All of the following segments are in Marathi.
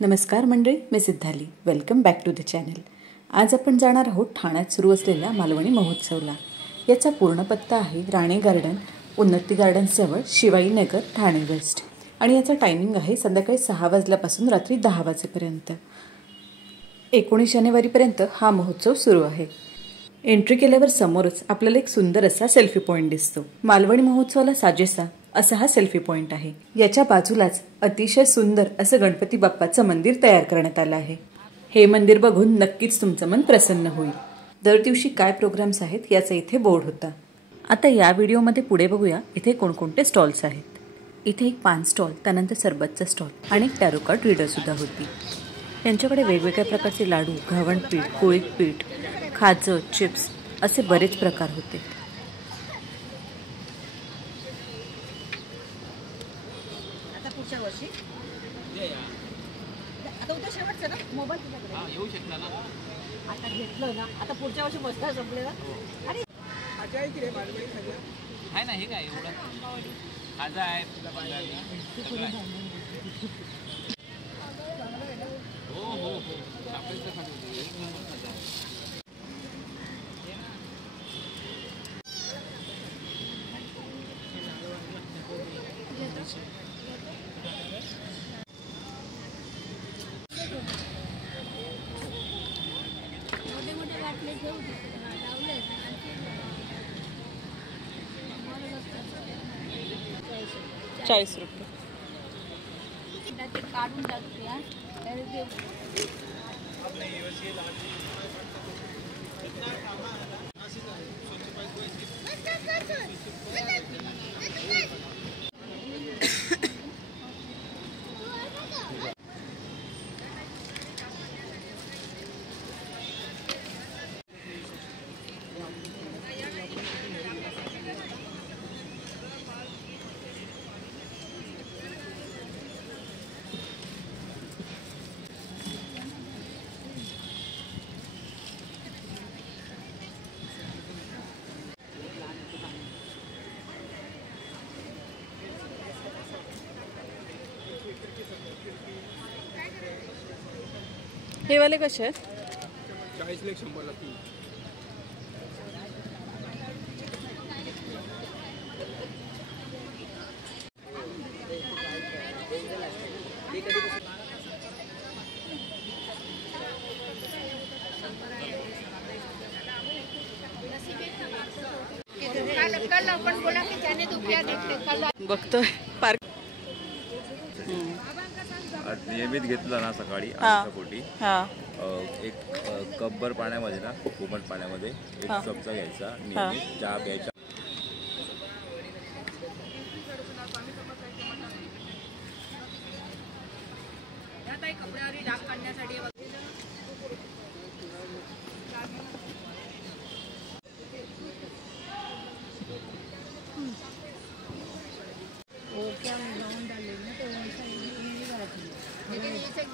नमस्कार मंडळी, मी Siddhali. Welcome back to the channel. आज आपण जाणार आहोत ठाण्यात सुरू असलेल्या मालवणी महोत्सवला. याचा पूर्ण पत्ता आहे राणे गार्डन, उन्नती गार्डनजवळ, शिवाईनगर, ठाणे वेस्ट. आणि याचा टायमिंग आहे संध्याकाळी 6 वाजल्यापासून रात्री 10 वाजेपर्यंत. 19 जानेवारीपर्यंत हा महोत्सव सुरू आहे. एंट्री केल्यावर समोरच आपल्याला एक सुंदर असा सेल्फी पॉईंट दिसतो. मालवणी महोत्सवाला साजेसा असा हा सेल्फी पॉईंट आहे. याच्या बाजूलाच अतिशय सुंदर असं गणपती बाप्पाचं मंदिर तयार करण्यात आलं आहे. हे मंदिर बघून नक्कीच तुमचं मन प्रसन्न होईल. दर दिवशी काय प्रोग्राम्स आहेत याचा इथे बोर्ड होता. आता या व्हिडिओमध्ये पुढे बघूया इथे कोणकोणते स्टॉल्स आहेत. इथे एक पान स्टॉल, त्यानंतर सरबतचा स्टॉल आणि एक टॅरो कार्ड रीडर सुद्धा होती. त्यांच्याकडे वेगवेगळ्या प्रकारचे लाडू, घावण पीठ, कुळीत पीठ, खाजं, चिप्स असे बरेच प्रकार होते. पुढच्या वर्षी आता उद्या शेवटचं ना मोबाईल तुझ्याकडे येऊ शकता ना. आता घेतलं ना, आता पुढच्या वर्षी बसता संपलेला. अरे खाजा आहे की रे, मालवणी खाजा आहे ना. हे काय एवढं खाजा आहे तुझा पाहिजे. हो हो हो, आपल्याचं खाजा एक नंबर खाजा. ₹40 काढून टाकूया. हे वाले कसे आहेत? 40 ला 100 ला 3. कल आपण बोला की त्याने दुपया घेतले कल बघतोय पार्क. नियमित घेतला ना सकाळी 8 पोटी एक कपभर पाण्यामध्ये ना, कोमट पाण्यामध्ये एक चमचा घ्यायचा, नियमित चहा प्यायचा. कपड्यावरील डाग काढण्यासाठी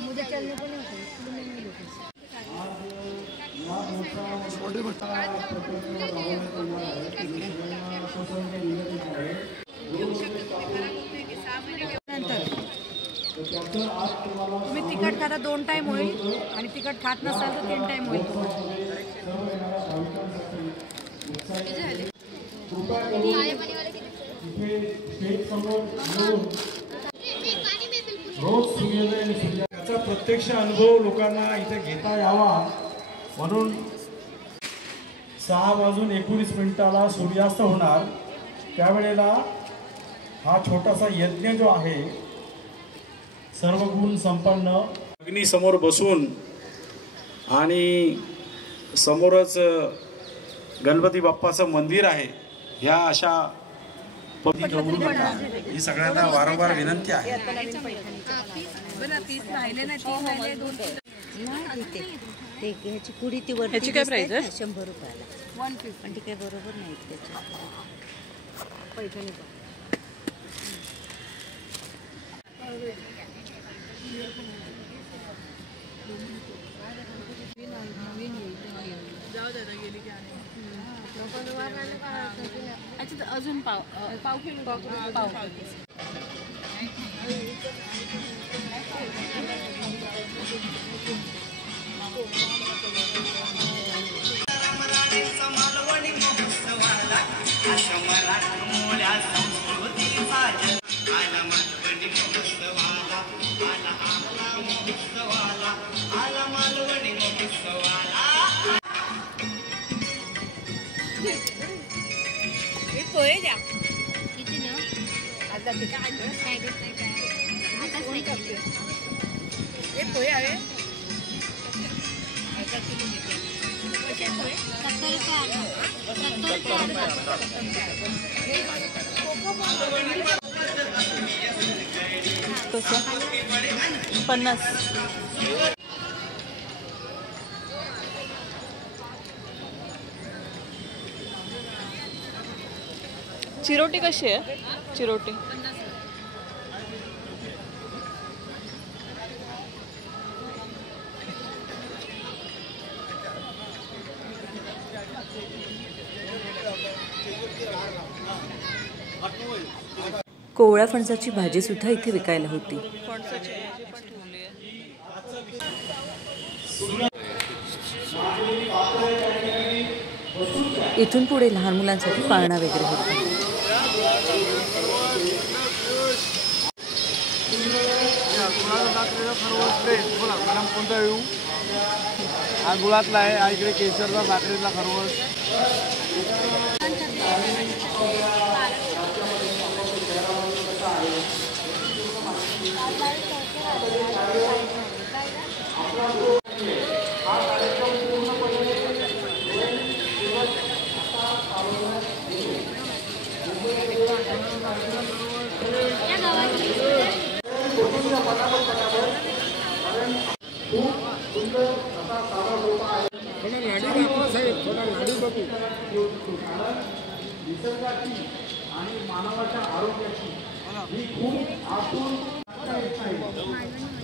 मुझे चलने को नहीं तुम्ही तिखट खाता 2 टाइम होईल आणि तिखट खात नसाल तर 3 टाइम होईल. रोज सूर्योदय याचा प्रत्यक्ष अनुभव लोकांना इथे घेता यावा म्हणून 6:19 सूर्यास्त होणार. त्यावेळेला हा छोटासा यज्ञ जो आहे, सर्व गुण संपन्न अग्नी समोर बसून आणि समोरच गणपती बाप्पाचं मंदिर आहे, ह्या अशा ही सगळ्यांना वारंवार विनंती आहे. ह्याची पुडी ती वर ह्याची काय प्राइस आहे? 100 रुपयाला 150. पण ती काय बरोबर नाही त्याची पैठणी. अच्छा, अजून पाव किलो पोहे द्या. एक पोहे हवे. कसं 50. चिरोटी कशी आहे? चिरोटी कोवळ्या फणसाची भाजी सुद्धा इथे विकायला होती. इथून पुढे लहान मुलांसाठी पाळणा वगैरे होता. कोणता येऊ? हा गुळातला आहे, हा इकडे केसरचा साखरेतला खरवस. थोडा लाडी बघू. निसर्गाची आणि मानवाच्या आरोग्याची ही खूप आतून येत नाही.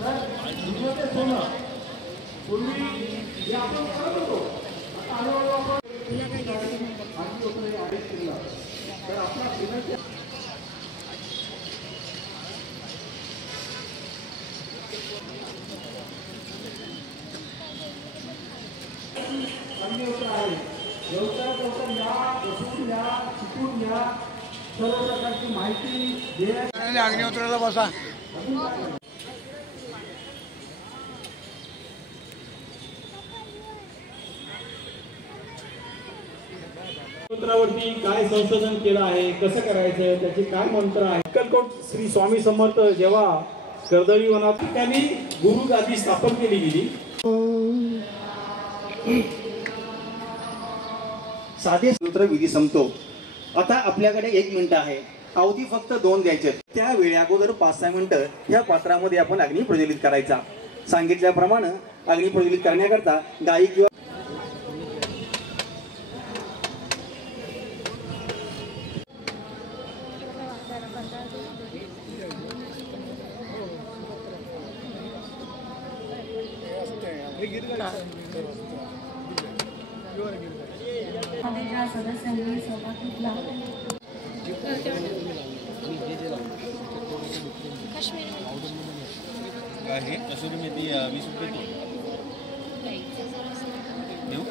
तर सोनं पूर्वी जे आपण करत होतो, आता हळूहळू आपण तर आपला अग्निहोत्राला बसा. अग्निहोत्रावरती काय संशोधन केलं आहे, कसं करायचं, त्याचे काय मंत्र आहे. अक्कलकोट श्री स्वामी समर्थ जेव्हा कर्दळी वनात त्यांनी गुरु गादी स्थापन केली गेली. साधे सूत्र विधी संपतो. आता आपल्याकडे 1 मिनिट आहे. अवधी फक्त 2 द्यायचे. त्या वेळी अगोदर 5-6 मिनिटं ह्या पात्रामध्ये आपण अग्नी प्रज्वलित करायचा. सांगितल्याप्रमाणे अग्नी प्रज्वलित करण्याकरता गाई किंवा सदस्यांनी सहभाग घेतला. आहे कसुरी मेथी 20 रुपये तो देऊ.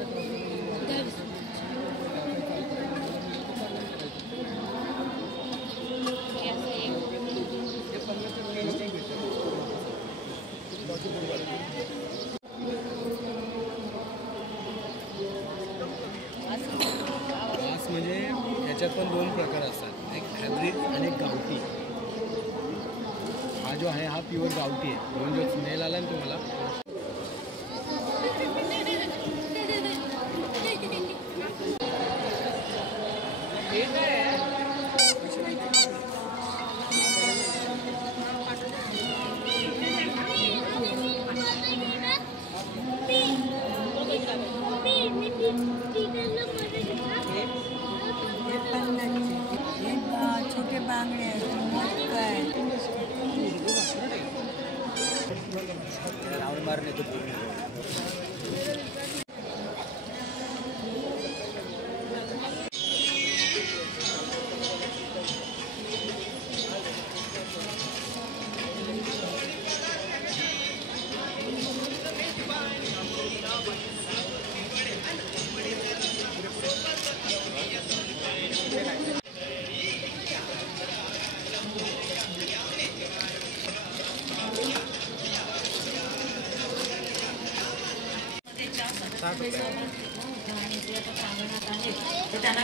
म्हणजे ह्याच्यात पण 2 प्रकार असतात, एक हायब्रिड आणि एक गावठी. हा जो आहे हा प्युअर गावठी आहे. म्हणून जो स्मेल आला ना तुम्हाला छोटे बांगडे काय मारणे तो त्यांना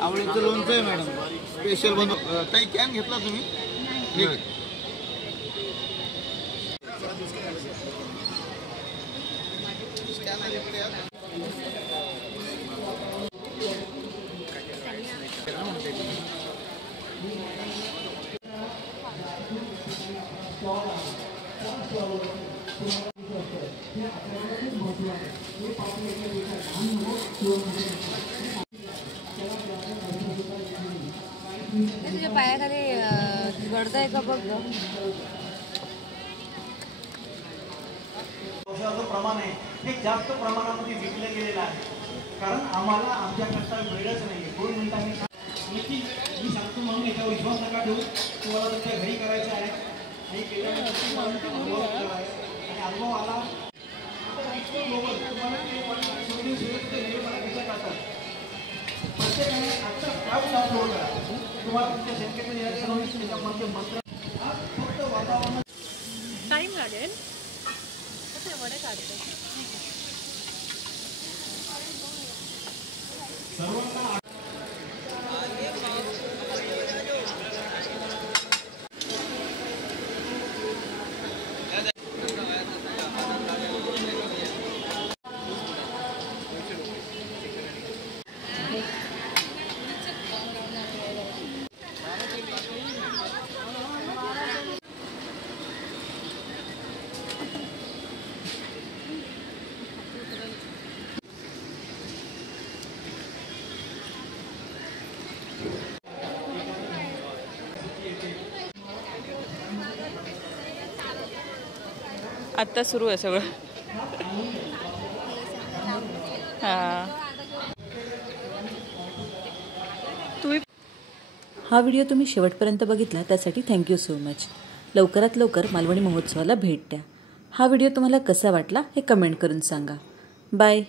आवळीचं लोणचं आहे मॅडम, स्पेशल बनव. ताई कॅन घेतला तुम्ही? ठीक आहे. तुझ्या पायाखाली गडदाय का बघ. औषधाचं प्रमाण आहे हे जास्त प्रमाणामध्ये विकलं गेलेलं आहे, कारण आम्हाला आमच्याकरता वेळच नाही. 2 मिनिटांनी नक्की मी सांगतो म्हणून याच्यावर विश्वास नका ठेवू. तुम्हाला तुमच्या घरी करायचं आहे आणि केल्यानंतर तुम्हाला अनुभव आहे आणि अनुभव आला तुम्हाला प्रत्येकाने आजचा ॲप डाउनलोड करा. तुम्हाला तुमच्या संकेत मंत्र फक्त वातावरण टाइम लागेल. वडे काढते. आत्ता सुरू आहे सगळं. हा व्हिडिओ तुम्ही शेवटपर्यंत बघितला त्यासाठी थँक्यू सो मच. लवकरात लवकर मालवणी महोत्सवाला भेट द्या. हा व्हिडिओ तुम्हाला कसा वाटला हे कमेंट करून सांगा. बाय.